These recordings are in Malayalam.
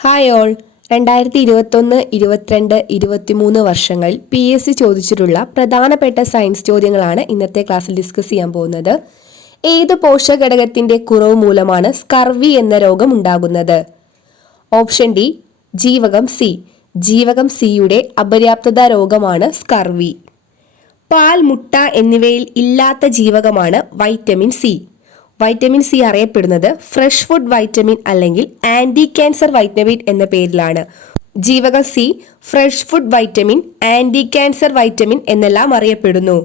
ഹായ് ഓൾ രണ്ടായിരത്തി ഇരുപത്തൊന്ന് ഇരുപത്തിരണ്ട് ഇരുപത്തിമൂന്ന് വർഷങ്ങളിൽ പി എസ് സി ചോദിച്ചിട്ടുള്ള പ്രധാനപ്പെട്ട സയൻസ് ചോദ്യങ്ങളാണ് ഇന്നത്തെ ക്ലാസ്സിൽ ഡിസ്കസ് ചെയ്യാൻ പോകുന്നത്. ഏത് പോഷകഘടകത്തിന്റെ കുറവ് മൂലമാണ് സ്കർവി എന്ന രോഗം ഉണ്ടാകുന്നത്? ഓപ്ഷൻ ഡി ജീവകം സി ജീവകം സിയുടെ അപര്യാപ്തത രോഗമാണ് സ്കർവി പാൽ മുട്ട എന്നിവയിൽ ഇല്ലാത്ത ജീവകമാണ് വൈറ്റമിൻ സി വൈറ്റമിൻ സി അറിയപ്പെടുന്നത് ഫ്രഷ് ഫുഡ് വൈറ്റമിൻ അല്ലെങ്കിൽ ആന്റി ക്യാൻസർ വൈറ്റമിൻ എന്ന പേരിലാണ്. ജീവക C fresh food vitamin anti cancer vitamin എന്നെല്ലാം അറിയപ്പെടുന്നു.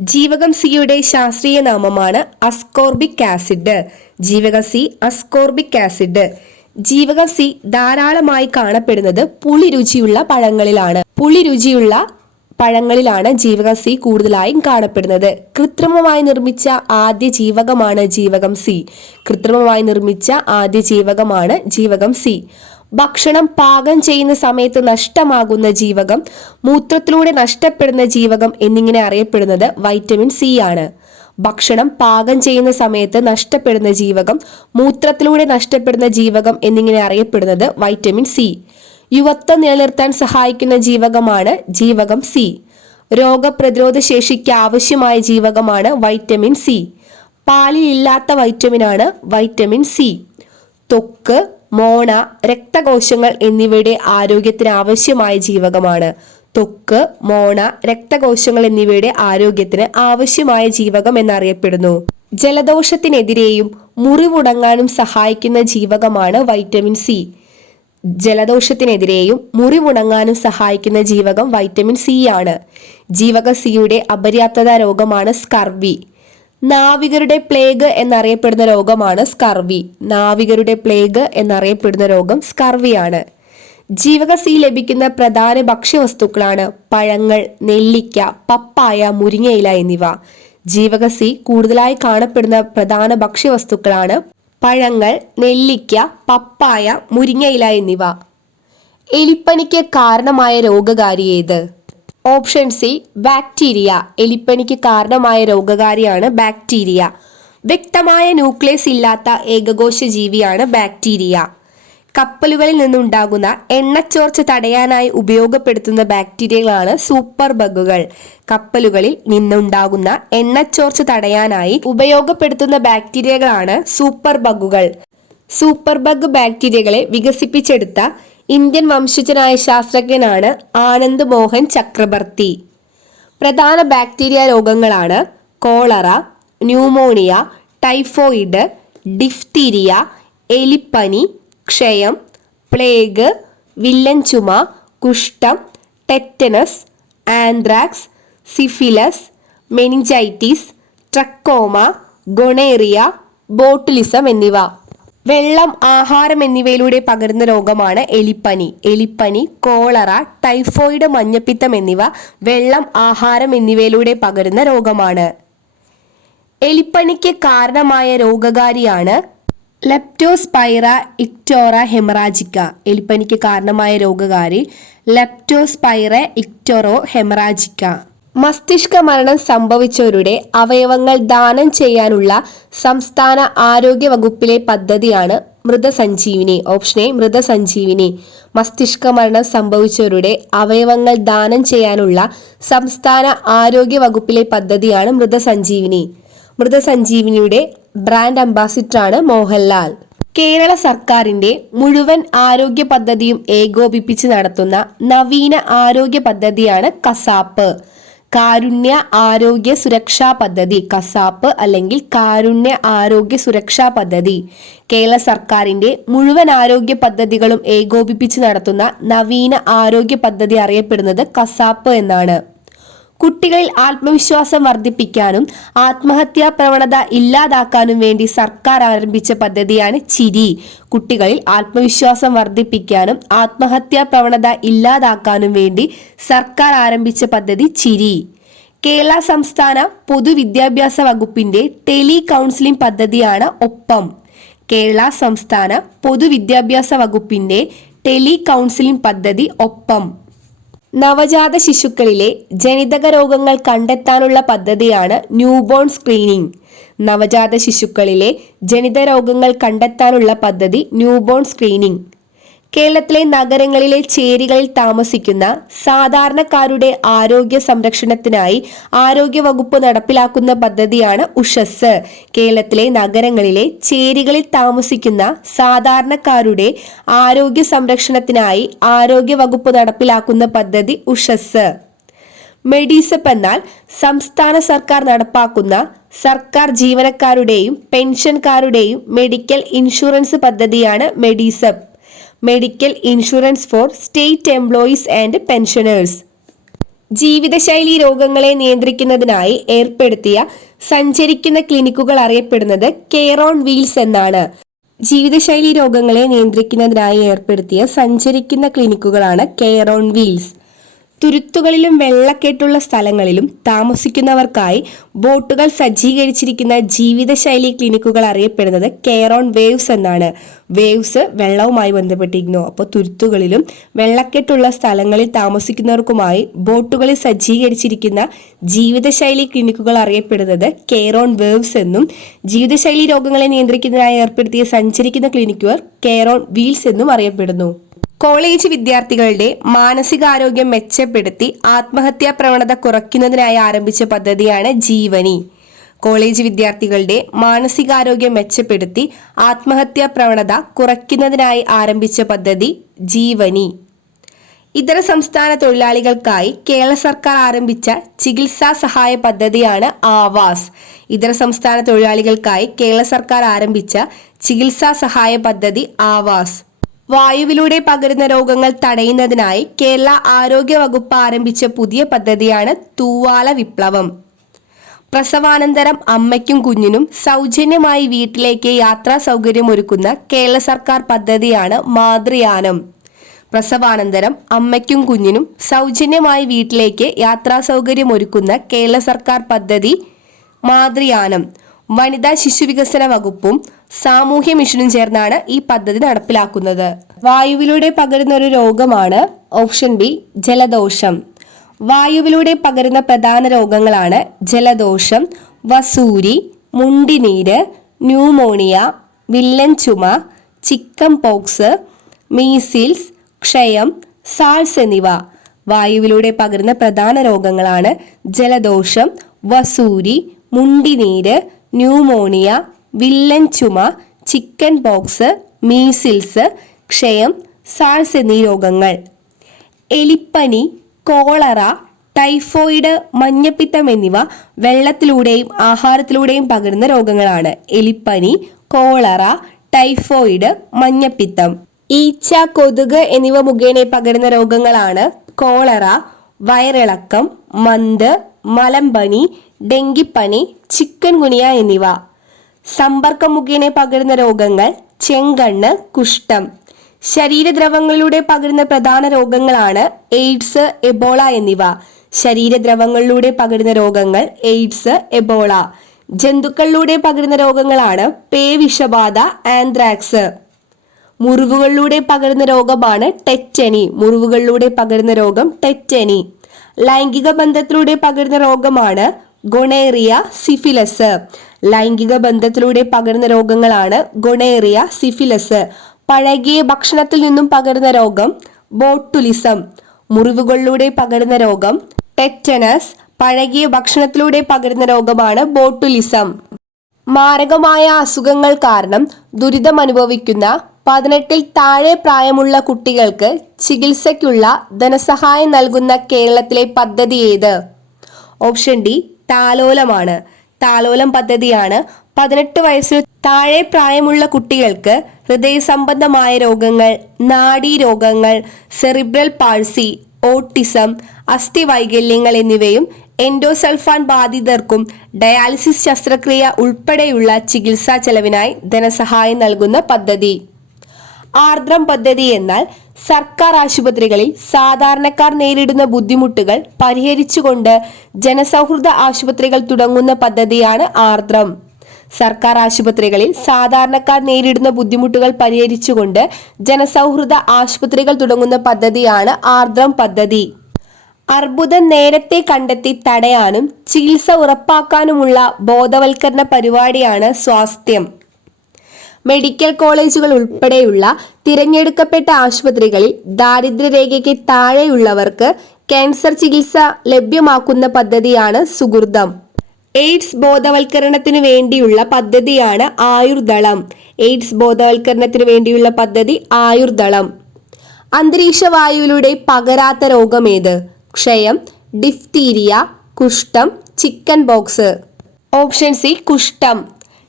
ജീവകം സിയുടെ ശാസ്ത്രീയ നാമമാണ് അസ്കോർബിക് ആസിഡ് ജീവക സി അസ്കോർബിക് ആസിഡ് ജീവക സി ധാരാളമായി കാണപ്പെടുന്നത് പുളി രുചിയുള്ള പഴങ്ങളിലാണ്. പുളി രുചിയുള്ള പഴങ്ങളിലാണ് ജീവക സി കൂടുതലായും കാണപ്പെടുന്നത്. കൃത്രിമമായി നിർമ്മിച്ച ആദ്യ ജീവകമാണ് ജീവകം സി. കൃത്രിമമായി നിർമ്മിച്ച ആദ്യ ജീവകമാണ് ജീവകം സി. ഭക്ഷണം പാകം ചെയ്യുന്ന സമയത്ത് നഷ്ടമാകുന്ന ജീവകം മൂത്രത്തിലൂടെ നഷ്ടപ്പെടുന്ന ജീവകം എന്നിങ്ങനെ അറിയപ്പെടുന്നത് വൈറ്റമിൻ സി ആണ്. ഭക്ഷണം പാകം ചെയ്യുന്ന സമയത്ത് നഷ്ടപ്പെടുന്ന ജീവകം മൂത്രത്തിലൂടെ നഷ്ടപ്പെടുന്ന ജീവകം എന്നിങ്ങനെ അറിയപ്പെടുന്നത് വൈറ്റമിൻ സി. യുവത്വം നിലനിർത്താൻ സഹായിക്കുന്ന ജീവകമാണ് ജീവകം സി. രോഗപ്രതിരോധ ശേഷിക്ക് ആവശ്യമായ ജീവകമാണ് വൈറ്റമിൻ സി. പാലിൽ ഇല്ലാത്ത വൈറ്റമിനാണ് വൈറ്റമിൻ സി. തൊക്ക് മോണ രക്തകോശങ്ങൾ എന്നിവയുടെ ആരോഗ്യത്തിന് ആവശ്യമായ ജീവകമാണ്. തൊക്ക് മോണ രക്തകോശങ്ങൾ എന്നിവയുടെ ആരോഗ്യത്തിന് ആവശ്യമായ ജീവകം എന്നറിയപ്പെടുന്നു. ജലദോഷത്തിനെതിരെയും മുറിവുടങ്ങാനും സഹായിക്കുന്ന ജീവകമാണ് വൈറ്റമിൻ സി. ജലദോഷത്തിനെതിരെയും മുറിവുണങ്ങാനും സഹായിക്കുന്ന ജീവകം വൈറ്റമിൻ സി ആണ്. ജീവക സിയുടെ അപര്യാപ്തത രോഗമാണ് സ്കർവി. നാവികരുടെ പ്ലേഗ് എന്നറിയപ്പെടുന്ന രോഗമാണ് സ്കർവി. നാവികരുടെ പ്ലേഗ് എന്നറിയപ്പെടുന്ന രോഗം സ്കർവിയാണ്. ജീവക സി ലഭിക്കുന്ന പ്രധാന ഭക്ഷ്യവസ്തുക്കളാണ് പഴങ്ങൾ നെല്ലിക്ക പപ്പായ മുരിങ്ങയില എന്നിവ. ജീവക സി കൂടുതലായി കാണപ്പെടുന്ന പ്രധാന ഭക്ഷ്യവസ്തുക്കളാണ് പഴങ്ങൾ നെല്ലിക്ക പപ്പായ മുരിങ്ങയില എന്നിവ. എലിപ്പനിക്ക് കാരണമായ രോഗകാരി ഏത്? Option C bacteria. എലിപ്പനിക്ക് കാരണമായ രോഗകാരിയാണ് ബാക്ടീരിയ. വ്യക്തമായ ന്യൂക്ലിയസ് ഇല്ലാത്ത ഏകകോശ ജീവിയാണ് ബാക്ടീരിയ. കപ്പലുകളിൽ നിന്നുണ്ടാകുന്ന എണ്ണച്ചോർച്ച തടയാനായി ഉപയോഗപ്പെടുത്തുന്ന ബാക്ടീരിയകളാണ് സൂപ്പർ ബഗുകൾ. കപ്പലുകളിൽ നിന്നുണ്ടാകുന്ന എണ്ണച്ചോർച്ച തടയാനായി ഉപയോഗപ്പെടുത്തുന്ന ബാക്ടീരിയകളാണ് സൂപ്പർ ബഗുകൾ. സൂപ്പർ ബഗ് ബാക്ടീരിയകളെ വികസിപ്പിച്ചെടുത്ത ഇന്ത്യൻ വംശജനായ ശാസ്ത്രജ്ഞനാണ് ആനന്ദ് മോഹൻ ചക്രബർത്തി. പ്രധാന ബാക്ടീരിയ രോഗങ്ങളാണ് കോളറ ന്യൂമോണിയ ടൈഫോയിഡ് ഡിഫ്തീരിയ എലിപ്പനി ക്ഷയം പ്ലേഗ് വില്ലൻ ചുമ കുഷ്ഠം tetanus anthrax syphilis meningitis trachoma gonorrhoea botulism എന്നിവ. വെള്ളം ആഹാരം എന്നിവയിലൂടെ പകരുന്ന രോഗമാണ് എലിപ്പനി. എലിപ്പനി കോളറ ടൈഫോയിഡ് മഞ്ഞപ്പിത്തം എന്നിവ വെള്ളം ആഹാരം എന്നിവയിലൂടെ പകരുന്ന രോഗമാണ്. എലിപ്പനിക്ക് കാരണമായ രോഗകാരിയാണ് ലെപ്റ്റോസ്പൈറ ഇക്ടോറ ഹെമറാജിക്ക എലിപ്പനിക്ക് കാരണമായ രോഗകാരി ലെപ്റ്റോസ്പൈറ ഇക്ടോറോ ഹെമറാജിക്ക മസ്തിഷ്ക മരണം സംഭവിച്ചവരുടെ അവയവങ്ങൾ ദാനം ചെയ്യാനുള്ള സംസ്ഥാന ആരോഗ്യ വകുപ്പിലെ പദ്ധതിയാണ് മൃതസഞ്ജീവിനി ഓപ്ഷൻ എ മൃതസഞ്ജീവിനി. മസ്തിഷ്ക മരണം സംഭവിച്ചവരുടെ അവയവങ്ങൾ ദാനം ചെയ്യാനുള്ള സംസ്ഥാന ആരോഗ്യ വകുപ്പിലെ പദ്ധതിയാണ് മൃതസഞ്ജീവിനി. മൃതസഞ്ജീവിനിയുടെ ബ്രാൻഡ് അംബാസിഡറാണ് മോഹൻലാൽ. കേരള സർക്കാരിന്റെ മുഴുവൻ ആരോഗ്യ പദ്ധതിയും ഏകോപിപ്പിച്ച് നടത്തുന്ന നവീന ആരോഗ്യ പദ്ധതിയാണ് കസാപ്പ്. കാരുണ്യ ആരോഗ്യ സുരക്ഷാ പദ്ധതി കസാപ്പ് അല്ലെങ്കിൽ കാരുണ്യ ആരോഗ്യ സുരക്ഷാ പദ്ധതി. കേരള സർക്കാരിന്റെ മുഴുവൻ ആരോഗ്യ പദ്ധതികളും ഏകോപിപ്പിച്ച് നടത്തുന്ന നവീന ആരോഗ്യ പദ്ധതി അറിയപ്പെടുന്നത് കസാപ്പ് എന്നാണ്. കുട്ടികളിൽ ആത്മവിശ്വാസം വർദ്ധിപ്പിക്കാനും ആത്മഹത്യാ പ്രവണത ഇല്ലാതാക്കാനും വേണ്ടി സർക്കാർ ആരംഭിച്ച പദ്ധതിയാണ് ചിരി. കുട്ടികളിൽ ആത്മവിശ്വാസം വർദ്ധിപ്പിക്കാനും ആത്മഹത്യാ പ്രവണത ഇല്ലാതാക്കാനും വേണ്ടി സർക്കാർ ആരംഭിച്ച പദ്ധതി ചിരി. കേരള സംസ്ഥാന പൊതുവിദ്യാഭ്യാസ വകുപ്പിന്റെ ടെലി കൗൺസിലിംഗ് പദ്ധതിയാണ് ഒപ്പം. കേരള സംസ്ഥാന പൊതുവിദ്യാഭ്യാസ വകുപ്പിന്റെ ടെലി കൗൺസിലിംഗ് പദ്ധതി ഒപ്പം. നവജാത ശിശുക്കളിലെ ജനിതക രോഗങ്ങൾ കണ്ടെത്താനുള്ള പദ്ധതിയാണ് ന്യൂബോൺ സ്ക്രീനിംഗ്. നവജാത ശിശുക്കളിലെ ജനിത രോഗങ്ങൾ കണ്ടെത്താനുള്ള പദ്ധതി ന്യൂബോൺ സ്ക്രീനിംഗ്. കേരളത്തിലെ നഗരങ്ങളിലെ ചേരികളിൽ താമസിക്കുന്ന സാധാരണക്കാരുടെ ആരോഗ്യ സംരക്ഷണത്തിനായി ആരോഗ്യ വകുപ്പ് നടപ്പിലാക്കുന്ന പദ്ധതിയാണ് ഉഷസ്. കേരളത്തിലെ നഗരങ്ങളിലെ ചേരികളിൽ താമസിക്കുന്ന സാധാരണക്കാരുടെ ആരോഗ്യ സംരക്ഷണത്തിനായി ആരോഗ്യ വകുപ്പ് നടപ്പിലാക്കുന്ന പദ്ധതി ഉഷസ്. മെഡിസപ്പ് എന്നാൽ സംസ്ഥാന സർക്കാർ നടപ്പാക്കുന്ന സർക്കാർ ജീവനക്കാരുടെയും പെൻഷൻകാരുടെയും മെഡിക്കൽ ഇൻഷുറൻസ് പദ്ധതിയാണ് Medisep. Medical insurance for state employees and pensioners. ജീവിതശൈലി രോഗങ്ങളെ നിയന്ത്രിക്കുന്നതിനായി ഏർപ്പെടുത്തിയ സഞ്ചരിക്കുന്ന ക്ലിനിക്കുകൾ അറിയപ്പെടുന്നത് കെയർ ഓൺ വീൽസ് എന്നാണ്. ജീവിതശൈലി രോഗങ്ങളെ നിയന്ത്രിക്കുന്നതിനായി ഏർപ്പെടുത്തിയ സഞ്ചരിക്കുന്ന ക്ലിനിക്കുകളാണ് കെയർ ഓൺ വീൽസ്. തുരുത്തുകളിലും വെള്ളക്കെട്ടുള്ള സ്ഥലങ്ങളിലും താമസിക്കുന്നവർക്കായി ബോട്ടുകൾ സജ്ജീകരിച്ചിരിക്കുന്ന ജീവിതശൈലി ക്ലിനിക്കുകൾ അറിയപ്പെടുന്നത് കെയർ ഓൺ വേവ്സ് എന്നാണ്. വേവ്സ് വെള്ളവുമായി ബന്ധപ്പെട്ടിരിക്കുന്നു. അപ്പോൾ തുരുത്തുകളിലും വെള്ളക്കെട്ടുള്ള സ്ഥലങ്ങളിൽ താമസിക്കുന്നവർക്കുമായി ബോട്ടുകളിൽ സജ്ജീകരിച്ചിരിക്കുന്ന ജീവിതശൈലി ക്ലിനിക്കുകൾ അറിയപ്പെടുന്നത് കെയർ ഓൺ വേവ്സ് എന്നും ജീവിതശൈലി രോഗങ്ങളെ നിയന്ത്രിക്കുന്നതിനായി ഏർപ്പെടുത്തിയ സഞ്ചരിക്കുന്ന ക്ലിനിക്കുകൾ കെയർ ഓൺ വീൽസ് എന്നും അറിയപ്പെടുന്നു. കോളേജ് വിദ്യാർത്ഥികളുടെ മാനസികാരോഗ്യം മെച്ചപ്പെടുത്തി ആത്മഹത്യാ പ്രവണത കുറയ്ക്കുന്നതിനായി ആരംഭിച്ച പദ്ധതിയാണ് ജീവനി. കോളേജ് വിദ്യാർത്ഥികളുടെ മാനസികാരോഗ്യം മെച്ചപ്പെടുത്തി ആത്മഹത്യാ പ്രവണത കുറയ്ക്കുന്നതിനായി ആരംഭിച്ച പദ്ധതി ജീവനി. ഇതര സംസ്ഥാന തൊഴിലാളികൾക്കായി കേരള സർക്കാർ ആരംഭിച്ച ചികിത്സാ സഹായ പദ്ധതിയാണ് ആവാസ്. ഇതര സംസ്ഥാന തൊഴിലാളികൾക്കായി കേരള സർക്കാർ ആരംഭിച്ച ചികിത്സാ സഹായ പദ്ധതി ആവാസ്. വായുവിലൂടെ പകരുന്ന രോഗങ്ങൾ തടയുന്നതിനായി കേരള ആരോഗ്യ വകുപ്പ് ആരംഭിച്ച പുതിയ പദ്ധതിയാണ് തൂവാല വിപ്ലവം. പ്രസവാനന്തരം അമ്മയ്ക്കും കുഞ്ഞിനും സൗജന്യമായി വീട്ടിലേക്ക് യാത്രാ സൗകര്യം ഒരുക്കുന്ന കേരള സർക്കാർ പദ്ധതിയാണ് മാതൃയാനം. പ്രസവാനന്തരം അമ്മയ്ക്കും കുഞ്ഞിനും സൗജന്യമായി വീട്ടിലേക്ക് യാത്രാ സൗകര്യം ഒരുക്കുന്ന കേരള സർക്കാർ പദ്ധതി മാതൃയാനം. വനിതാ ശിശുവികസന വകുപ്പും സാമൂഹ്യ മിഷനും ചേർന്നാണ് ഈ പദ്ധതി നടപ്പിലാക്കുന്നത്. വായുവിലൂടെ പകരുന്ന ഒരു രോഗമാണ് ഓപ്ഷൻ ബി ജലദോഷം. വായുവിലൂടെ പകരുന്ന പ്രധാന രോഗങ്ങളാണ് ജലദോഷം വസൂരി മുണ്ടിനീര് ന്യൂമോണിയ വില്ലൻ ചുമ ചിക്കൻ പോക്സ് മീസിൽസ് ക്ഷയം സാൾസ് എന്നിവ. വായുവിലൂടെ പകരുന്ന പ്രധാന രോഗങ്ങളാണ് ജലദോഷം വസൂരി മുണ്ടിനീര് ന്യൂമോണിയ വില്ലൻ ചുമ ചിക്കൻ ബോക്സ് മീസിൽസ് ക്ഷയം സാൾസ് എന്നീ രോഗങ്ങൾ. എലിപ്പനി കോളറ ടൈഫോയിഡ് മഞ്ഞപ്പിത്തം എന്നിവ വെള്ളത്തിലൂടെയും ആഹാരത്തിലൂടെയും പകരുന്ന രോഗങ്ങളാണ്. എലിപ്പനി കോളറ ടൈഫോയിഡ് മഞ്ഞപ്പിത്തം. ഈച്ച കൊതുക് എന്നിവ മുഖേന പകരുന്ന രോഗങ്ങളാണ് കോളറ വയറിളക്കം മന്ത് മലമ്പനി ഡെങ്കിപ്പനി ചിക്കൻ എന്നിവ. സമ്പർക്കം മുഖേന പകരുന്ന രോഗങ്ങൾ ചെങ്കണ്ണ് കുഷ്ഠം. ശരീരദ്രവങ്ങളിലൂടെ പകരുന്ന പ്രധാന രോഗങ്ങളാണ് എയ്ഡ്സ് എബോള എന്നിവ. ശരീരദ്രവങ്ങളിലൂടെ പകരുന്ന രോഗങ്ങൾ എയ്ഡ്സ് എബോള. ജന്തുക്കളിലൂടെ പകരുന്ന രോഗങ്ങളാണ് പേ വിഷബാധ ആന്ത്രാക്സ്. മുറിവുകളിലൂടെ പകരുന്ന രോഗമാണ് ടെറ്റനി. മുറിവുകളിലൂടെ പകരുന്ന രോഗം ടെറ്റനി. ലൈംഗിക ബന്ധത്തിലൂടെ പകരുന്ന രോഗമാണ് ഗൊണേറിയ സിഫിലസ്. ലൈംഗിക ബന്ധത്തിലൂടെ പകരുന്ന രോഗങ്ങളാണ് ഗൊണേറിയ സിഫിലസ്. പഴകിയ ഭക്ഷണത്തിൽ നിന്നും പകരുന്ന രോഗം ബോട്ടുലിസം. മുറിവുകളിലൂടെ പകരുന്ന രോഗം ടെറ്റനസ്. പഴകിയ ഭക്ഷണത്തിലൂടെ പകരുന്ന രോഗമാണ് ബോട്ടുലിസം. മാരകമായ അസുഖങ്ങൾ കാരണം ദുരിതമനുഭവിക്കുന്ന പതിനെട്ടിൽ താഴെ പ്രായമുള്ള കുട്ടികൾക്ക് ചികിത്സയ്ക്കുള്ള ധനസഹായം നൽകുന്ന കേരളത്തിലെ പദ്ധതി ഏത്? ഓപ്ഷൻ ഡി താലോലമാണ്. താലോലം പദ്ധതിയാണ് പതിനെട്ട് വയസ്സിൽ താഴെ പ്രായമുള്ള കുട്ടികൾക്ക് ഹൃദയ സംബന്ധമായ രോഗങ്ങൾ നാഡീ രോഗങ്ങൾ സെറിബ്രൽ പാൾസി ഓട്ടിസം അസ്ഥി വൈകല്യങ്ങൾ എന്നിവയും എൻഡോസൾഫാൻ ബാധിതർക്കും ഡയാലിസിസ് ശസ്ത്രക്രിയ ഉൾപ്പെടെയുള്ള ചികിത്സാ ചെലവിനായി ധനസഹായം നൽകുന്ന പദ്ധതി. ആർദ്രം പദ്ധതി എന്നാൽ സർക്കാർ ആശുപത്രികളിൽ സാധാരണക്കാർ നേരിടുന്ന ബുദ്ധിമുട്ടുകൾ പരിഹരിച്ചുകൊണ്ട് ജനസൗഹൃദ ആശുപത്രികൾ തുടങ്ങുന്ന പദ്ധതിയാണ് ആർദ്രം. സർക്കാർ ആശുപത്രികളിൽ സാധാരണക്കാർ നേരിടുന്ന ബുദ്ധിമുട്ടുകൾ പരിഹരിച്ചുകൊണ്ട് ജനസൗഹൃദ ആശുപത്രികൾ തുടങ്ങുന്ന പദ്ധതിയാണ് ആർദ്രം പദ്ധതി. അർബുദം നേരത്തെ കണ്ടെത്തി തടയാനും ചികിത്സ ഉറപ്പാക്കാനുമുള്ള ബോധവൽക്കരണ പരിപാടിയാണ് സ്വാസ്ഥ്യം. മെഡിക്കൽ കോളേജുകൾ ഉൾപ്പെടെയുള്ള തിരഞ്ഞെടുക്കപ്പെട്ട ആശുപത്രികളിൽ ദാരിദ്ര്യരേഖയ്ക്ക് താഴെയുള്ളവർക്ക് ക്യാൻസർ ചികിത്സ ലഭ്യമാക്കുന്ന പദ്ധതിയാണ് സുഹൃതം. എയ്ഡ്സ് ബോധവൽക്കരണത്തിന് വേണ്ടിയുള്ള പദ്ധതിയാണ് ആയുർദളം. എയ്ഡ്സ് ബോധവൽക്കരണത്തിന് വേണ്ടിയുള്ള പദ്ധതി ആയുർദളം. അന്തരീക്ഷ വായുവിലൂടെ പകരാത്ത രോഗമേത്? ക്ഷയം ഡിഫ്തീരിയ കുഷ്ഠം ചിക്കൻ ബോക്സ്. ഓപ്ഷൻ സി കുഷ്ഠം.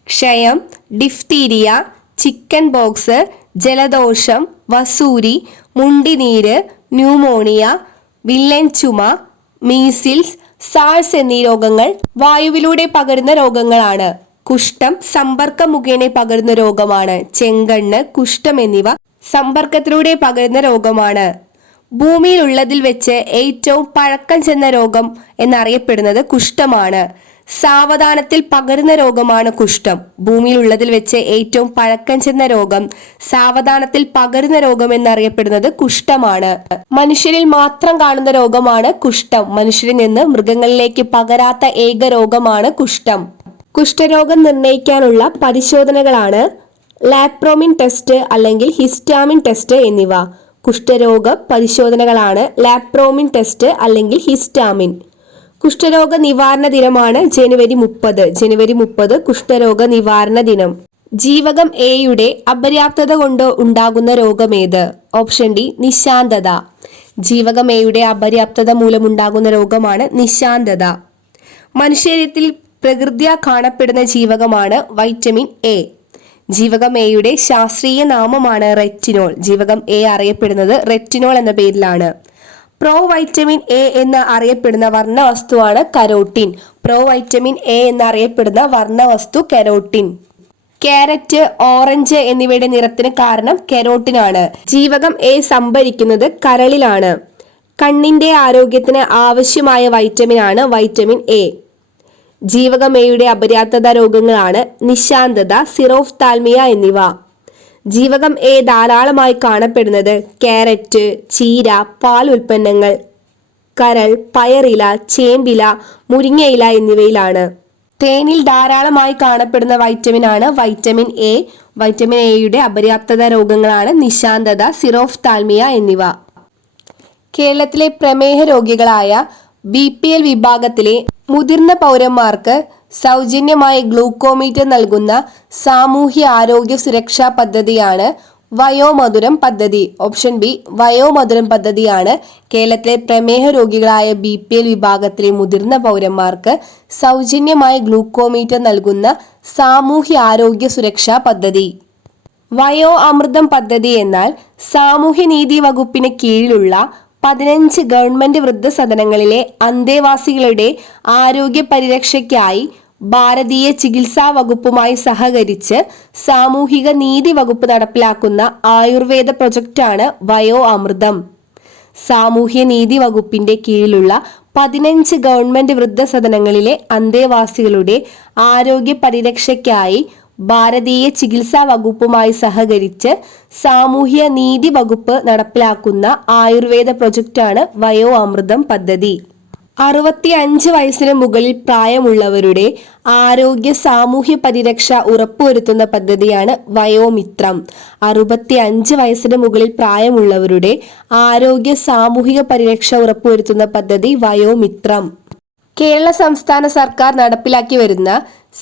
ക്ഷയം ഡിഫ്തീരിയ ചിക്കൻ ബോക്സ് ജലദോഷം വസൂരി മുണ്ടിനീര് ന്യൂമോണിയ വില്ലൻ ചുമ മീസിൽസ് സാൾസ് എന്നീ രോഗങ്ങൾ വായുവിലൂടെ പകരുന്ന രോഗങ്ങളാണ്. കുഷ്ഠം സമ്പർക്ക മുഖേന പകരുന്ന രോഗമാണ്. ചെങ്കണ്ണ് കുഷ്ഠം എന്നിവ സമ്പർക്കത്തിലൂടെ പകരുന്ന രോഗമാണ്. ഭൂമിയിലുള്ളതിൽ വെച്ച് ഏറ്റവും പഴക്കം ചെന്ന രോഗം എന്നറിയപ്പെടുന്നത് കുഷ്ഠമാണ്. സാവധാനത്തിൽ പകരുന്ന രോഗമാണ് കുഷ്ഠം. ഭൂമിയിലുള്ളതിൽ വെച്ച് ഏറ്റവും പഴക്കം ചെന്ന രോഗം സാവധാനത്തിൽ പകരുന്ന രോഗം എന്നറിയപ്പെടുന്നത് കുഷ്ഠമാണ്. മനുഷ്യരിൽ മാത്രം കാണുന്ന രോഗമാണ് കുഷ്ഠം. മനുഷ്യരിൽ നിന്ന് മൃഗങ്ങളിലേക്ക് പകരാത്ത ഏക രോഗമാണ് കുഷ്ഠം. കുഷ്ഠരോഗം നിർണയിക്കാനുള്ള പരിശോധനകളാണ് ലാപ്രോമിൻ ടെസ്റ്റ് അല്ലെങ്കിൽ ഹിസ്റ്റാമിൻ ടെസ്റ്റ് എന്നിവ. കുഷ്ഠരോഗ പരിശോധനകളാണ് ലാപ്രോമിൻ ടെസ്റ്റ് അല്ലെങ്കിൽ ഹിസ്റ്റാമിൻ. കുഷ്ഠരോഗ നിവാരണ ദിനമാണ് ജനുവരി മുപ്പത്. ജനുവരി മുപ്പത് കുഷ്ഠരോഗ നിവാരണ ദിനം. ജീവകം എയുടെ അപര്യാപ്തത കൊണ്ട് ഉണ്ടാകുന്ന രോഗമേത്? Option D നിശാന്തത. ജീവകം എയുടെ അപര്യാപ്തത മൂലമുണ്ടാകുന്ന രോഗമാണ് നിശാന്തത. മനുഷ്യരത്തിൽ പ്രകൃതിയ കാണപ്പെടുന്ന ജീവകമാണ് വൈറ്റമിൻ എ ജീവകം എയുടെ ശാസ്ത്രീയ നാമമാണ് റെറ്റിനോൾ. ജീവകം എ അറിയപ്പെടുന്നത് റെറ്റിനോൾ എന്ന പേരിലാണ്. പ്രോ വൈറ്റമിൻ എ എന്ന് അറിയപ്പെടുന്ന വർണവസ്തുവാണ് കരോട്ടിൻ. പ്രോ വൈറ്റമിൻ എ എന്നറിയപ്പെടുന്ന വർണവസ്തു കരോട്ടിൻ. ക്യാരറ്റ് ഓറഞ്ച് എന്നിവയുടെ നിറത്തിന് കാരണം കരോട്ടിനാണ്. ജീവകം എ സംഭരിക്കുന്നത് കരളിലാണ്. കണ്ണിന്റെ ആരോഗ്യത്തിന് ആവശ്യമായ വൈറ്റമിൻ ആണ് വൈറ്റമിൻ എ. ജീവകം എയുടെ അപര്യാപ്തത രോഗങ്ങളാണ് നിശാന്തത സിറോഫ്താൽമിയ എന്നിവ. ജീവകം എ ധാരാളമായി കാണപ്പെടുന്നത് കാരറ്റ് ചീര പാൽ ഉൽപ്പന്നങ്ങൾ കരൾ പയറില ചേമ്പില മുരിങ്ങയില എന്നിവയിലാണ്. തേനിൽ ധാരാളമായി കാണപ്പെടുന്ന വൈറ്റമിൻ ആണ് വൈറ്റമിൻ എ വൈറ്റമിൻ എയുടെ അപര്യാപ്തത രോഗങ്ങളാണ് നിശാന്തത സിറോഫ്താൽമിയ എന്നിവ. കേരളത്തിലെ പ്രമേഹ രോഗികളായ ബി പി എൽ വിഭാഗത്തിലെ മുതിർന്ന പൗരന്മാർക്ക് സൗജന്യമായി ഗ്ലൂക്കോമീറ്റർ നൽകുന്ന സാമൂഹ്യ ആരോഗ്യ സുരക്ഷാ പദ്ധതിയാണ് വയോമധുരം പദ്ധതി. ഓപ്ഷൻ ബി വയോമധുരം പദ്ധതിയാണ്. കേരളത്തിലെ പ്രമേഹ രോഗികളായ ബി പി എൽ വിഭാഗത്തിലെ മുതിർന്ന പൗരന്മാർക്ക് സൗജന്യമായി ഗ്ലൂക്കോമീറ്റർ നൽകുന്ന സാമൂഹ്യ ആരോഗ്യ സുരക്ഷാ പദ്ധതി. വയോ അമൃതം പദ്ധതി എന്നാൽ സാമൂഹ്യനീതി വകുപ്പിന് കീഴിലുള്ള പതിനഞ്ച് ഗവൺമെന്റ് വൃദ്ധസദനങ്ങളിലെ അന്തേവാസികളുടെ ആരോഗ്യ പരിരക്ഷയ്ക്കായി ഭാരതീയ ചികിത്സാ വകുപ്പുമായി സഹകരിച്ച് സാമൂഹിക നീതി വകുപ്പ് നടപ്പിലാക്കുന്ന ആയുർവേദ പ്രൊജക്റ്റാണ് വയോ അമൃതം. സാമൂഹ്യ നീതി വകുപ്പിന്റെ കീഴിലുള്ള പതിനഞ്ച് ഗവൺമെന്റ് വൃദ്ധസദനങ്ങളിലെ അന്തേവാസികളുടെ ആരോഗ്യ പരിരക്ഷയ്ക്കായി ഭാരതീയ ചികിത്സാ വകുപ്പുമായി സഹകരിച്ച് സാമൂഹ്യ നീതി വകുപ്പ് നടപ്പിലാക്കുന്ന ആയുർവേദ പ്രൊജക്റ്റാണ് വയോ അമൃതം പദ്ധതി. അറുപത്തി അഞ്ച് വയസ്സിന് മുകളിൽ പ്രായമുള്ളവരുടെ ആരോഗ്യ സാമൂഹ്യ പരിരക്ഷ ഉറപ്പുവരുത്തുന്ന പദ്ധതിയാണ് വയോമിത്രം. അറുപത്തി അഞ്ച് വയസ്സിന് മുകളിൽ പ്രായമുള്ളവരുടെ ആരോഗ്യ സാമൂഹിക പരിരക്ഷ ഉറപ്പുവരുത്തുന്ന പദ്ധതി വയോമിത്രം. കേരള സംസ്ഥാന സർക്കാർ നടപ്പിലാക്കി വരുന്ന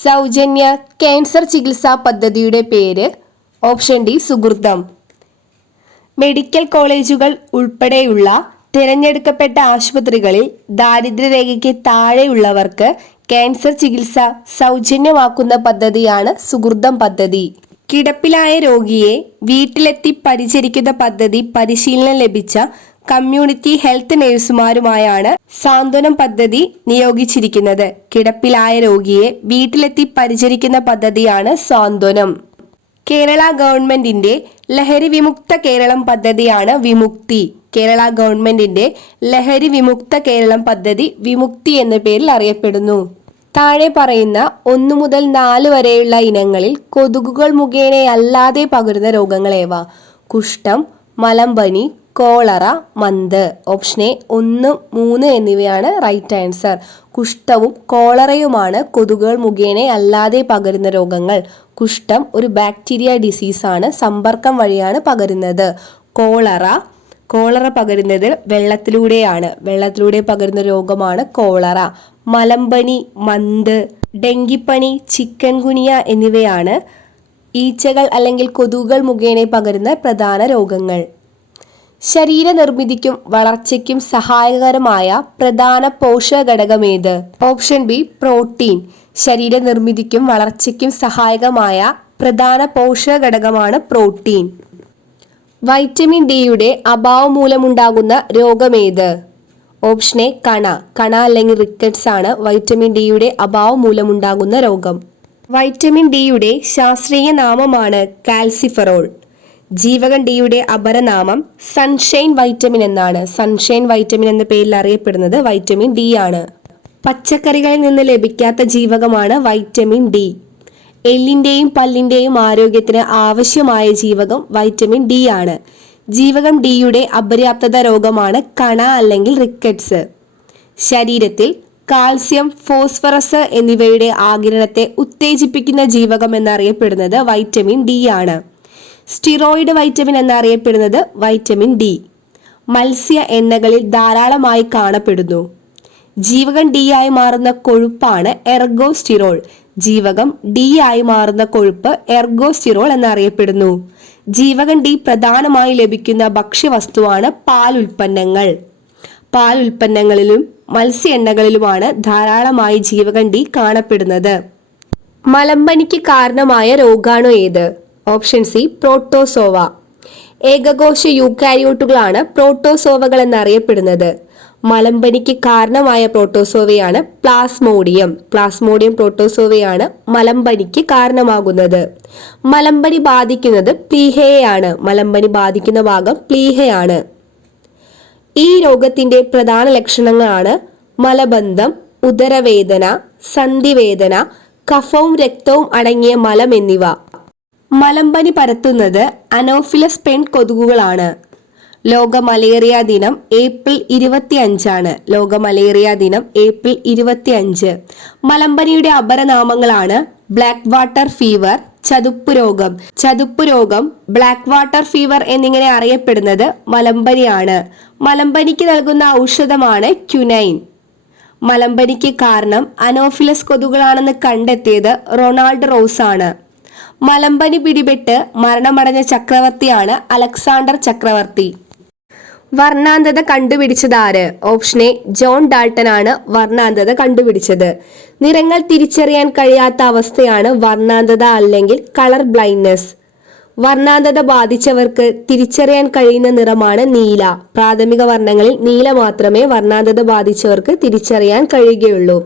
സൗജന്യ ക്യാൻസർ ചികിത്സാ പദ്ധതിയുടെ പേര് ഓപ്ഷൻ ഡി സുഹൃതം. മെഡിക്കൽ കോളേജുകൾ ഉൾപ്പെടെയുള്ള തിരഞ്ഞെടുക്കപ്പെട്ട ആശുപത്രികളിൽ ദാരിദ്ര്യരേഖയ്ക്ക് താഴെയുള്ളവർക്ക് ക്യാൻസർ ചികിത്സ സൗജന്യമാക്കുന്ന പദ്ധതിയാണ് സുഹൃതം പദ്ധതി. കിടപ്പിലായ രോഗിയെ വീട്ടിലെത്തി പരിചരിക്കുന്ന പദ്ധതി പരിശീലനം ലഭിച്ച കമ്മ്യൂണിറ്റി ഹെൽത്ത് നഴ്സുമാരുമായാണ് സാന്ത്വനം പദ്ധതി നിയോഗിച്ചിരിക്കുന്നത്. കിടപ്പിലായ രോഗിയെ വീട്ടിലെത്തി പരിചരിക്കുന്ന പദ്ധതിയാണ് സാന്ത്വനം. കേരള ഗവൺമെന്റിന്റെ ലഹരി വിമുക്ത കേരളം പദ്ധതിയാണ് വിമുക്തി. കേരള ഗവൺമെന്റിന്റെ ലഹരി വിമുക്ത കേരളം പദ്ധതി വിമുക്തി എന്ന പേരിൽ അറിയപ്പെടുന്നു. താഴെ പറയുന്ന ഒന്നു മുതൽ നാല് വരെയുള്ള ഇനങ്ങളിൽ കൊതുകുകൾ മുഖേനയല്ലാതെ പകരുന്ന രോഗങ്ങളേവ? കുഷ്ഠം മലമ്പനി കോളറ മന്ത്. ഓപ്ഷൻ എ ഒന്ന് മൂന്ന് എന്നിവയാണ് റൈറ്റ് ആൻസർ. കുഷ്ഠവും കോളറയുമാണ് കൊതുകുകൾ മുഖേന അല്ലാതെ പകരുന്ന രോഗങ്ങൾ. കുഷ്ഠം ഒരു ബാക്ടീരിയ ഡിസീസാണ് സമ്പർക്കം വഴിയാണ് പകരുന്നത്. കോളറ കോളറ പകരുന്നത് വെള്ളത്തിലൂടെയാണ്. വെള്ളത്തിലൂടെ പകരുന്ന രോഗമാണ് കോളറ. മലമ്പനി മന്ത് ഡെങ്കിപ്പനി ചിക്കൻ ഗുനിയ എന്നിവയാണ് ഈച്ചകൾ അല്ലെങ്കിൽ കൊതുകുകൾ മുഖേന പകരുന്ന പ്രധാന രോഗങ്ങൾ. ശരീരനിർമ്മിതിക്കും വളർച്ചയ്ക്കും സഹായകരമായ പ്രധാന പോഷക ഘടകമേത്? Option B protein. ശരീരനിർമ്മിതിക്കും വളർച്ചയ്ക്കും സഹായകമായ പ്രധാന പോഷക ഘടകമാണ് പ്രോട്ടീൻ. വൈറ്റമിൻ ഡിയുടെ അഭാവം മൂലമുണ്ടാകുന്ന രോഗമേത്? ഓപ്ഷൻ എ കണ. കണ അല്ലെങ്കിൽ റിക്കറ്റ്സ് ആണ് വൈറ്റമിൻ ഡിയുടെ അഭാവം മൂലമുണ്ടാകുന്ന രോഗം. വൈറ്റമിൻ ഡിയുടെ ശാസ്ത്രീയ നാമമാണ് കാൽസിഫറോൾ. ജീവകൻ ഡിയുടെ അപരനാമം സൺഷൈൻ വൈറ്റമിൻ എന്നാണ്. സൺഷൈൻ വൈറ്റമിൻ എന്ന പേരിൽ അറിയപ്പെടുന്നത് വൈറ്റമിൻ ഡി ആണ്. പച്ചക്കറികളിൽ നിന്ന് ലഭിക്കാത്ത ജീവകമാണ് വൈറ്റമിൻ ഡി. എല്ലിന്റെയും പല്ലിന്റെയും ആരോഗ്യത്തിന് ആവശ്യമായ ജീവകം വൈറ്റമിൻ ഡി ആണ്. ജീവകം ഡിയുടെ അപര്യാപ്തത രോഗമാണ് കണ അല്ലെങ്കിൽ റിക്കറ്റ്സ്. ശരീരത്തിൽ കാൽസ്യം ഫോസ്ഫറസ് എന്നിവയുടെ ആകിരണത്തെ ഉത്തേജിപ്പിക്കുന്ന ജീവകം എന്നറിയപ്പെടുന്നത് വൈറ്റമിൻ ഡി ആണ്. സ്റ്റിറോയിഡ് വൈറ്റമിൻ എന്നറിയപ്പെടുന്നത് വൈറ്റമിൻ ഡി. മത്സ്യ എണ്ണകളിൽ ധാരാളമായി കാണപ്പെടുന്നു. ജീവകം ഡി ആയി മാറുന്ന കൊഴുപ്പാണ് എർഗോസ്റ്റിറോൾ. ജീവകം ഡി ആയി മാറുന്ന കൊഴുപ്പ് എർഗോസ്റ്റിറോൾ എന്നറിയപ്പെടുന്നു. ജീവകം ഡി പ്രധാനമായി ലഭിക്കുന്ന ഭക്ഷ്യവസ്തുവാണ് പാൽ ഉൽപ്പന്നങ്ങൾ പാൽ ഉൽപ്പന്നങ്ങളിലും മത്സ്യ എണ്ണകളിലുമാണ് ധാരാളമായി ജീവകം ഡി കാണപ്പെടുന്നത്. മലമ്പനിക്ക് കാരണമായ രോഗാണു ഏത്? Option C protozoa. ഏകകോശ യൂക്കാരിയോട്ടുകളാണ് പ്രോട്ടോസോവകൾ എന്നറിയപ്പെടുന്നത് മലമ്പനിക്ക് കാരണമായ പ്രോട്ടോസോവയാണ് പ്ലാസ്മോഡിയം. പ്ലാസ്മോഡിയം പ്രോട്ടോസോവയാണ് മലമ്പനിക്ക് കാരണമാകുന്നത്. മലമ്പനി ബാധിക്കുന്നത് പ്ലീഹയെയാണ്. മലമ്പനി ബാധിക്കുന്ന ഭാഗം പ്ലീഹയാണ്. ഈ രോഗത്തിന്റെ പ്രധാന ലക്ഷണങ്ങളാണ് മലബന്ധം ഉദരവേദന സന്ധിവേദന കഫവും രക്തവും അടങ്ങിയ മലം എന്നിവ. മലമ്പനി പരത്തുന്നത് അനോഫിലസ് പെൺ കൊതുകുകളാണ്. ലോക മലേറിയ ദിനം ഏപ്രിൽ ഇരുപത്തി അഞ്ചാണ് ലോക മലേറിയ ദിനം ഏപ്രിൽ ഇരുപത്തി അഞ്ച് മലമ്പനിയുടെ അപരനാമങ്ങളാണ് ബ്ലാക്ക് വാട്ടർ ഫീവർ ചതുപ്പ് രോഗം. ചതുപ്പ് രോഗം ബ്ലാക്ക് വാട്ടർ ഫീവർ എന്നിങ്ങനെ അറിയപ്പെടുന്നത് മലമ്പനിയാണ്. മലമ്പനിക്ക് നൽകുന്ന ഔഷധമാണ് ക്യുനൈൻ. മലമ്പനിക്ക് കാരണം അനോഫിലസ് കൊതുകുകളാണെന്ന് കണ്ടെത്തിയത് റൊണാൾഡ് റോസ് ആണ് മലമ്പനി പിടിപെട്ട് മരണമടഞ്ഞ ചക്രവർത്തിയാണ് അലക്സാണ്ടർ ചക്രവർത്തി. വർണാന്തത കണ്ടുപിടിച്ചത് ആര് ഓപ്ഷൻ എ ജോൺ ഡാൾട്ടൻ ആണ് വർണാന്തത കണ്ടുപിടിച്ചത്. നിറങ്ങൾ തിരിച്ചറിയാൻ കഴിയാത്ത അവസ്ഥയാണ് വർണാന്തത അല്ലെങ്കിൽ കളർ ബ്ലൈൻഡ്നെസ്. വർണാന്തത ബാധിച്ചവർക്ക് തിരിച്ചറിയാൻ കഴിയുന്ന നിറമാണ് നീല. പ്രാഥമിക വർണങ്ങളിൽ നീല മാത്രമേ വർണാന്തത ബാധിച്ചവർക്ക് തിരിച്ചറിയാൻ കഴിയുകയുള്ളൂ.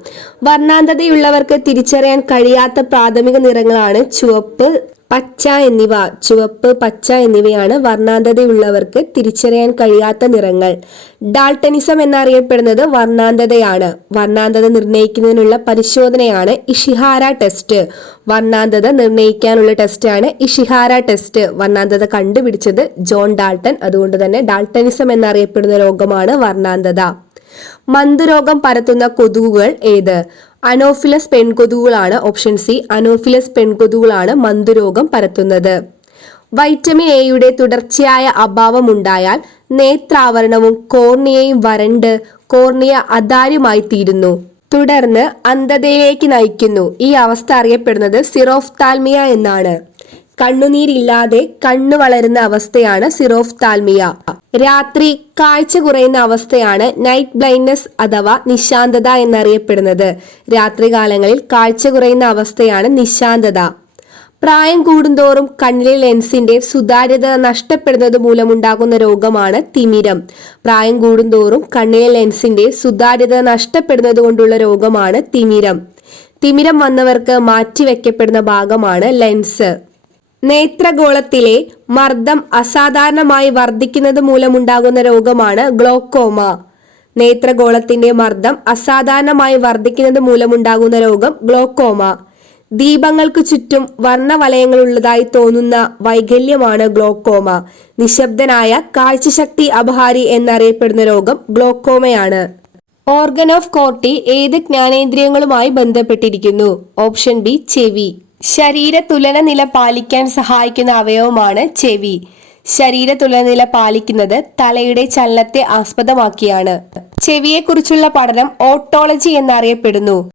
വർണാന്തതയുള്ളവർക്ക് തിരിച്ചറിയാൻ കഴിയാത്ത പ്രാഥമിക നിറങ്ങളാണ് ചുവപ്പ് പച്ച എന്നിവ ചുവപ്പ് പച്ച എന്നിവയാണ് വർണാന്തതയുള്ളവർക്ക് തിരിച്ചറിയാൻ കഴിയാത്ത നിറങ്ങൾ. ഡാൾട്ടനിസം എന്നറിയപ്പെടുന്നത് വർണാന്തതയാണ്. വർണാന്തത നിർണയിക്കുന്നതിനുള്ള പരിശോധനയാണ് ഇഷിഹാര ടെസ്റ്റ്. വർണാന്തത നിർണയിക്കാനുള്ള ടെസ്റ്റാണ് ഇഷിഹാര ടെസ്റ്റ്. വർണാന്തത കണ്ടുപിടിച്ചത് ജോൺ ഡാൾട്ടൺ അതുകൊണ്ട് തന്നെ ഡാൾട്ടനിസം എന്നറിയപ്പെടുന്ന രോഗമാണ് വർണാന്തത. മന്ദരോഗം പരത്തുന്ന കൊതുകുകൾ ഏത്? അനോഫിലസ് പെൺകൊതുകുകളാണ് ഓപ്ഷൻ സി. അനോഫിലസ് പെൺകൊതുകുകളാണ് മന്ദരോഗം പരത്തുന്നത്. വൈറ്റമിൻ എയുടെ തുടർച്ചയായ അഭാവമുണ്ടായാൽ നേത്രാവരണവും കോർണിയയും വരണ്ട് കോർണിയ അതാര്യമായി തീരുന്നു. തുടർന്ന് അന്ധതയിലേക്ക് നയിക്കുന്നു. ഈ അവസ്ഥ അറിയപ്പെടുന്നത് സിറോഫ്താൽമിയ എന്നാണ്. കണ്ണുനീരില്ലാതെ കണ്ണു വളരുന്ന അവസ്ഥയാണ് സിറോഫ് താൽമിയ രാത്രി കാഴ്ച കുറയുന്ന അവസ്ഥയാണ് നൈറ്റ് ബ്ലൈൻഡ്നെസ് അഥവാ നിശാന്തത എന്നറിയപ്പെടുന്നത്. രാത്രികാലങ്ങളിൽ കാഴ്ച കുറയുന്ന അവസ്ഥയാണ് നിശാന്തത. പ്രായം കൂടുന്തോറും കണ്ണിലെ ലെൻസിന്റെ സുതാര്യത നഷ്ടപ്പെടുന്നത് മൂലമുണ്ടാകുന്ന രോഗമാണ് തിമിരം. പ്രായം കൂടുന്തോറും കണ്ണിലെ ലെൻസിന്റെ സുതാര്യത നഷ്ടപ്പെടുന്നത് കൊണ്ടുള്ള രോഗമാണ് തിമിരം. തിമിരം വന്നവർക്ക് മാറ്റിവെക്കപ്പെടുന്ന ഭാഗമാണ് ലെൻസ്. നേത്രഗോളത്തിലെ മർദ്ദം അസാധാരണമായി വർദ്ധിക്കുന്നത് മൂലമുണ്ടാകുന്ന രോഗമാണ് ഗ്ലോക്കോമ. നേത്രഗോളത്തിന്റെ മർദ്ദം അസാധാരണമായി വർദ്ധിക്കുന്നത് മൂലമുണ്ടാകുന്ന രോഗം ഗ്ലോക്കോമ. ദീപങ്ങൾക്ക് ചുറ്റും വർണവലയങ്ങളുള്ളതായി തോന്നുന്ന വൈകല്യമാണ് ഗ്ലോക്കോമ. നിശബ്ദനായ കാഴ്ചശക്തി അപഹാരി എന്നറിയപ്പെടുന്ന രോഗം ഗ്ലോക്കോമയാണ്. ഓർഗൻ ഓഫ് കോർട്ടി ഏത് ജ്ഞാനേന്ദ്രിയങ്ങളുമായി ബന്ധപ്പെട്ടിരിക്കുന്നു? ഓപ്ഷൻ ബി ചെവി. ശരീര തുലന നില പാലിക്കാൻ സഹായിക്കുന്ന അവയവമാണ് ചെവി. ശരീര തുലനില പാലിക്കുന്നത് തലയുടെ ചലനത്തെ ആസ്പദമാക്കിയാണ്. ചെവിയെക്കുറിച്ചുള്ള പഠനം ഓട്ടോളജി എന്നറിയപ്പെടുന്നു.